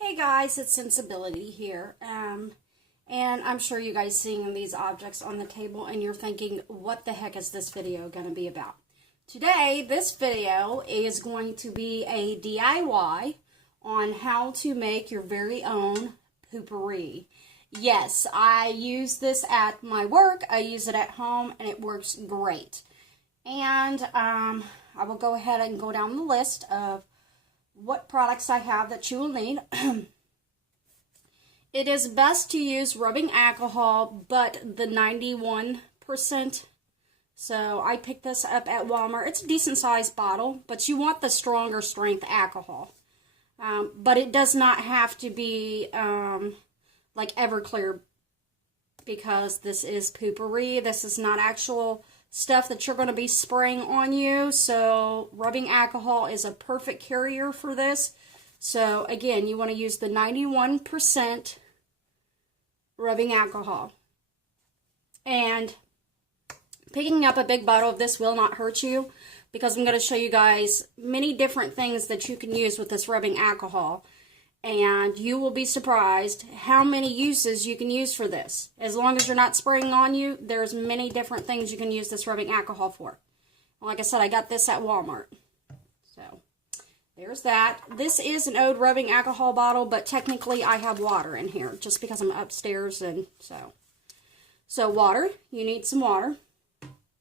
Hey guys, it's Sensibility here, and I'm sure you guys seeing these objects on the table and you're thinking, what the heck is this video going to be about? Today, this video is going to be a DIY on how to make your very own potpourri. Yes, I use this at my work, I use it at home, and it works great. And I will go ahead and go down the list of what products I have that you will need. It is best to use rubbing alcohol, but the 91%. So I picked this up at Walmart. It's a decent sized bottle, but you want the stronger strength alcohol. But it does not have to be like Everclear, because this is potpourri. This is not actual stuff that you're going to be spraying on you, so rubbing alcohol is a perfect carrier for this. So again, you want to use the 91% rubbing alcohol. And picking up a big bottle of this will not hurt you, because I'm going to show you guys many different things that you can use with this rubbing alcohol. And you will be surprised how many uses you can use for this. As long as you're not spraying on you, there's many different things you can use this rubbing alcohol for. Like I said, I got this at Walmart. So, there's that. This is an old rubbing alcohol bottle, but technically I have water in here, just because I'm upstairs, and so. So, water. You need some water.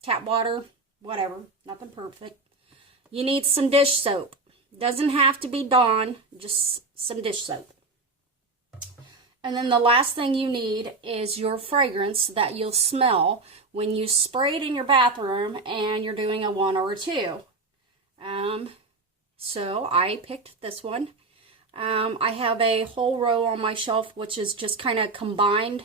Tap water, whatever. Nothing perfect. You need some dish soap. Doesn't have to be Dawn, just some dish soap. And then the last thing you need is your fragrance that you'll smell when you spray it in your bathroom and you're doing a 1 or a 2. So I picked this one. I have a whole row on my shelf, which is just kind of combined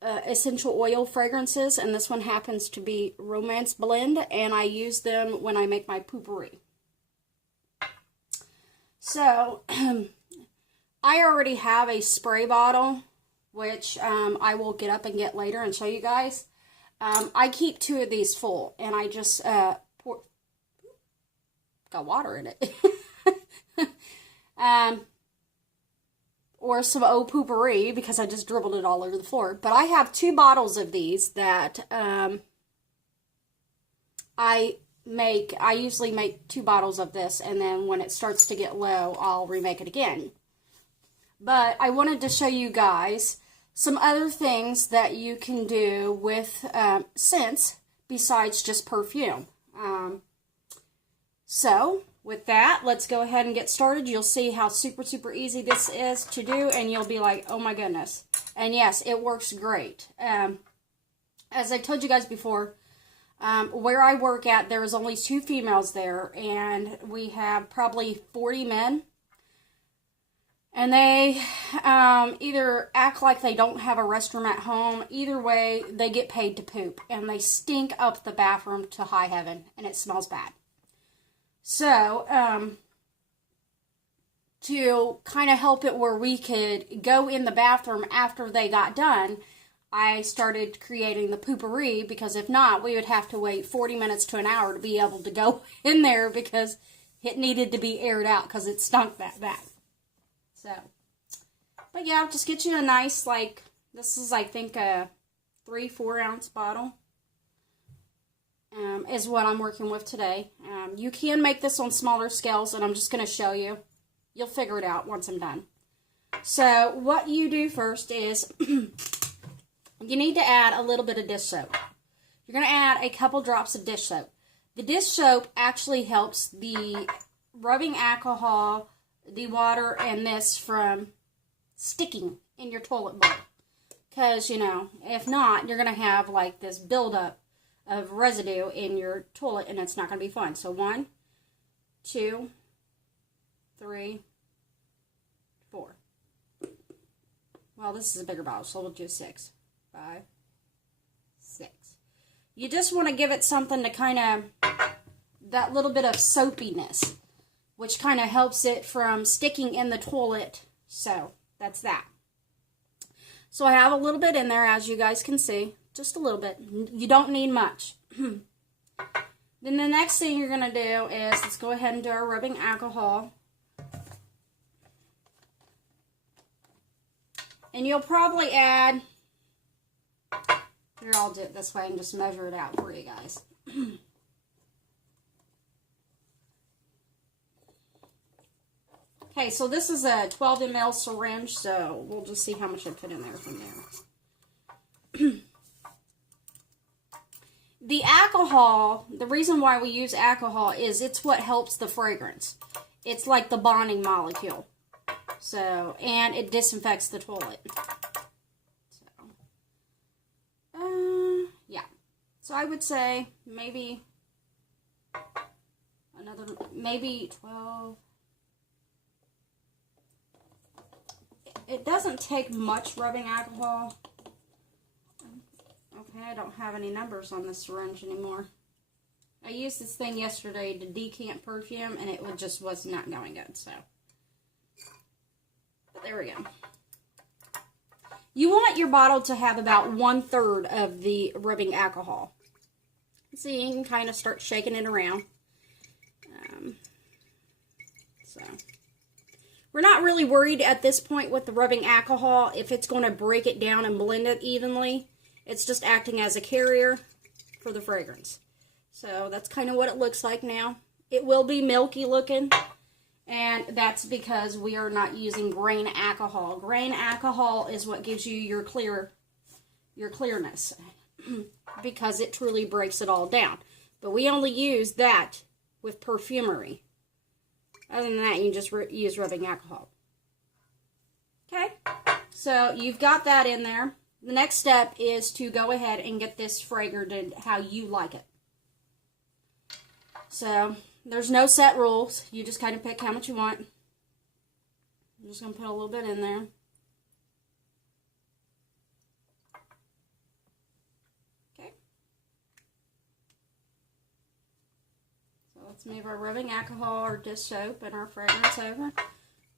essential oil fragrances, and this one happens to be Romance Blend, and I use them when I make my potpourri. So, I already have a spray bottle, which I will get up and get later and show you guys. I keep 2 of these full, and I just pour, got water in it. Or some old potpourri, because I just dribbled it all over the floor. But I have 2 bottles of these that I usually make 2 bottles of this, and then when it starts to get low, I'll remake it again. But I wanted to show you guys some other things that you can do with scents besides just perfume. So, with that, let's go ahead and get started. You'll see how super easy this is to do, and you'll be like, oh my goodness. And yes, it works great. As I told you guys before, where I work at, there's only 2 females there, and we have probably 40 men. And they either act like they don't have a restroom at home. Either way, they get paid to poop, and they stink up the bathroom to high heaven, and it smells bad. So, to kind of help it where we could go in the bathroom after they got done, I started creating the potpourri, because if not, we would have to wait 40 minutes to an hour to be able to go in there, because it needed to be aired out because it stunk that bad. So, but yeah, just get you a nice, like, this is, I think, a 3-4 ounce bottle, is what I'm working with today. You can make this on smaller scales, and I'm just going to show you. You'll figure it out once I'm done. So, what you do first is you need to add a little bit of dish soap. You're going to add a couple drops of dish soap. The dish soap actually helps the rubbing alcohol, the water, and this from sticking in your toilet bowl. Because, you know, if not, you're going to have like this buildup of residue in your toilet, and it's not going to be fun. So 1, 2, 3, 4. Well, this is a bigger bottle, so we'll do 6. 5, 6. You just want to give it something to kind of, that little bit of soapiness, which kind of helps it from sticking in the toilet. So, that's that. So I have a little bit in there, as you guys can see. Just a little bit. You don't need much. Then the next thing you're going to do is, let's go ahead and do our rubbing alcohol. And you'll probably add, here, I'll do it this way and just measure it out for you guys. Okay, so this is a 12 ml syringe, so we'll just see how much I put in there from there. The alcohol, the reason why we use alcohol is it's what helps the fragrance. It's like the bonding molecule. So, and it disinfects the toilet. So, yeah. So I would say maybe maybe 12. It doesn't take much rubbing alcohol. Okay, I don't have any numbers on this syringe anymore. I used this thing yesterday to decant perfume, and it just was not going good, so. But there we go. You want your bottle to have about 1/3 of the rubbing alcohol. So you can kind of start shaking it around. So. We're not really worried at this point with the rubbing alcohol if it's going to break it down and blend it evenly. It's just acting as a carrier for the fragrance. So that's kind of what it looks like now. It will be milky looking, and that's because we are not using grain alcohol. Grain alcohol is what gives you your clearness because it truly breaks it all down. But we only use that with perfumery. Other than that, you can just use rubbing alcohol. Okay, so you've got that in there. The next step is to go ahead and get this fragrant how you like it. So, there's no set rules. You just kind of pick how much you want. I'm just going to put a little bit in there. Okay. So, let's move our rubbing alcohol or dish soap and our fragrance over.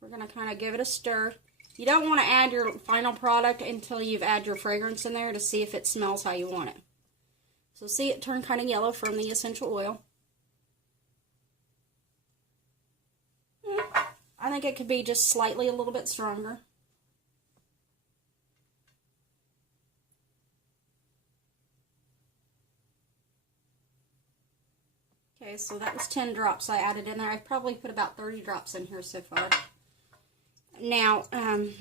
We're going to kind of give it a stir. You don't want to add your final product until you've added your fragrance in there to see if it smells how you want it. So see it turn kind of yellow from the essential oil. I think it could be just slightly a little bit stronger. Okay, so that was 10 drops I added in there. I've probably put about 30 drops in here so far. Now, I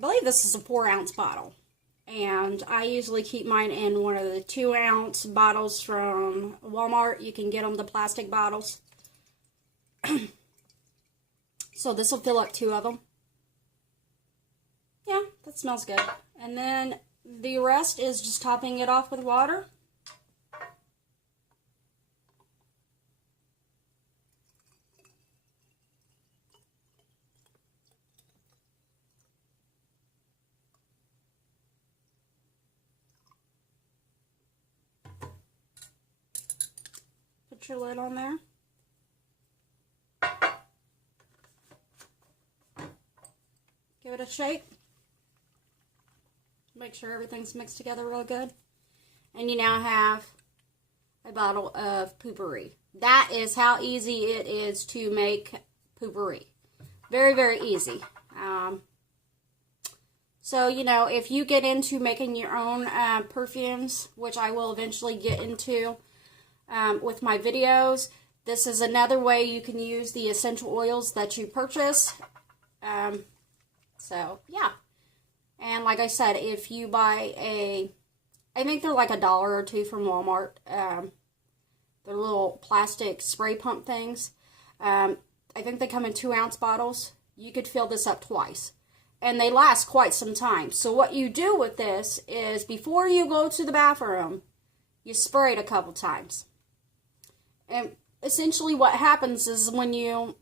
believe this is a 4-ounce bottle, and I usually keep mine in one of the 2-ounce bottles from Walmart. You can get them the plastic bottles. So this will fill up 2 of them. Yeah, that smells good. And then the rest is just topping it off with water. Put your lid on there. Give it a shake. Make sure everything's mixed together real good. And you now have a bottle of POO POURRI. That is how easy it is to make POO POURRI. Very, very easy. So, you know, if you get into making your own perfumes, which I will eventually get into with my videos, this is another way you can use the essential oils that you purchase. So, yeah. And like I said, if you buy I think they're like $1 or $2 from Walmart. They're little plastic spray pump things. I think they come in 2-ounce bottles. You could fill this up twice. And they last quite some time. So what you do with this is before you go to the bathroom, you spray it a couple times. And essentially what happens is when you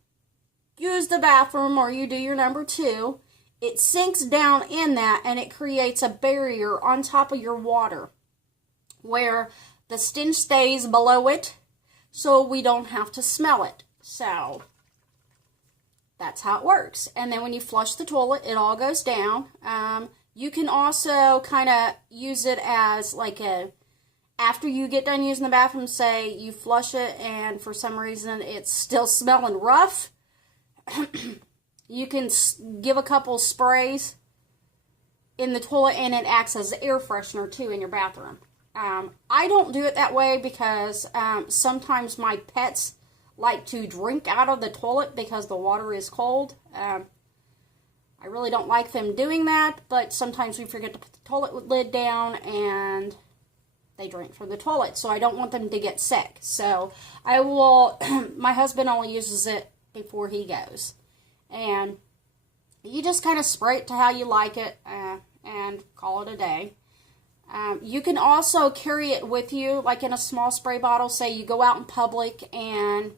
use the bathroom or you do your number 2, it sinks down in that and it creates a barrier on top of your water where the stench stays below it so we don't have to smell it. So that's how it works. And then when you flush the toilet, it all goes down. You can also kind of use it as like after you get done using the bathroom, say you flush it and for some reason it's still smelling rough. You can give a couple sprays in the toilet, and it acts as an air freshener too in your bathroom. I don't do it that way because sometimes my pets like to drink out of the toilet because the water is cold. I really don't like them doing that, but sometimes we forget to put the toilet lid down and they drink from the toilet, so I don't want them to get sick. So I will, my husband only uses it before he goes. And you just kind of spray it to how you like it and call it a day. You can also carry it with you, like in a small spray bottle. Say you go out in public and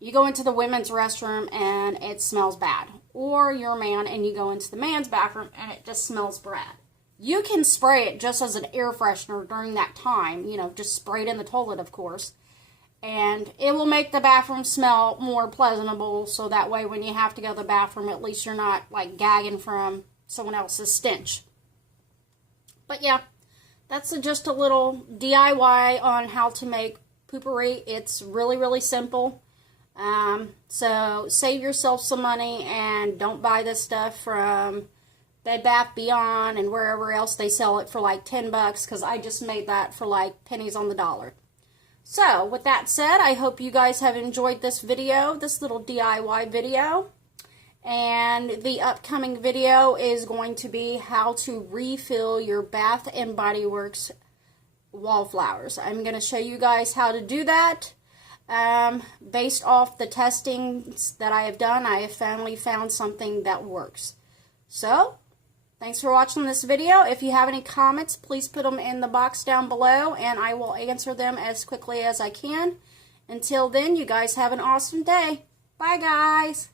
you go into the women's restroom and it smells bad. Or you're a man and you go into the man's bathroom and it just smells bad. You can spray it just as an air freshener during that time. You know, just spray it in the toilet, of course. And it will make the bathroom smell more pleasantable, so that way when you have to go to the bathroom, at least you're not like gagging from someone else's stench. But yeah, that's just a little DIY on how to make Poo-Pourri. It's really, really simple. So save yourself some money and don't buy this stuff from Bed Bath Beyond and wherever else they sell it for like $10, because I just made that for like pennies on the dollar. So with that said, I hope you guys have enjoyed this video, this little DIY video. And the upcoming video is going to be how to refill your Bath and Body Works wallflowers. I'm going to show you guys how to do that. Based off the testings that I have done, I have finally found something that works. So, thanks for watching this video. If you have any comments, please put them in the box down below, and I will answer them as quickly as I can. Until then, you guys have an awesome day. Bye, guys.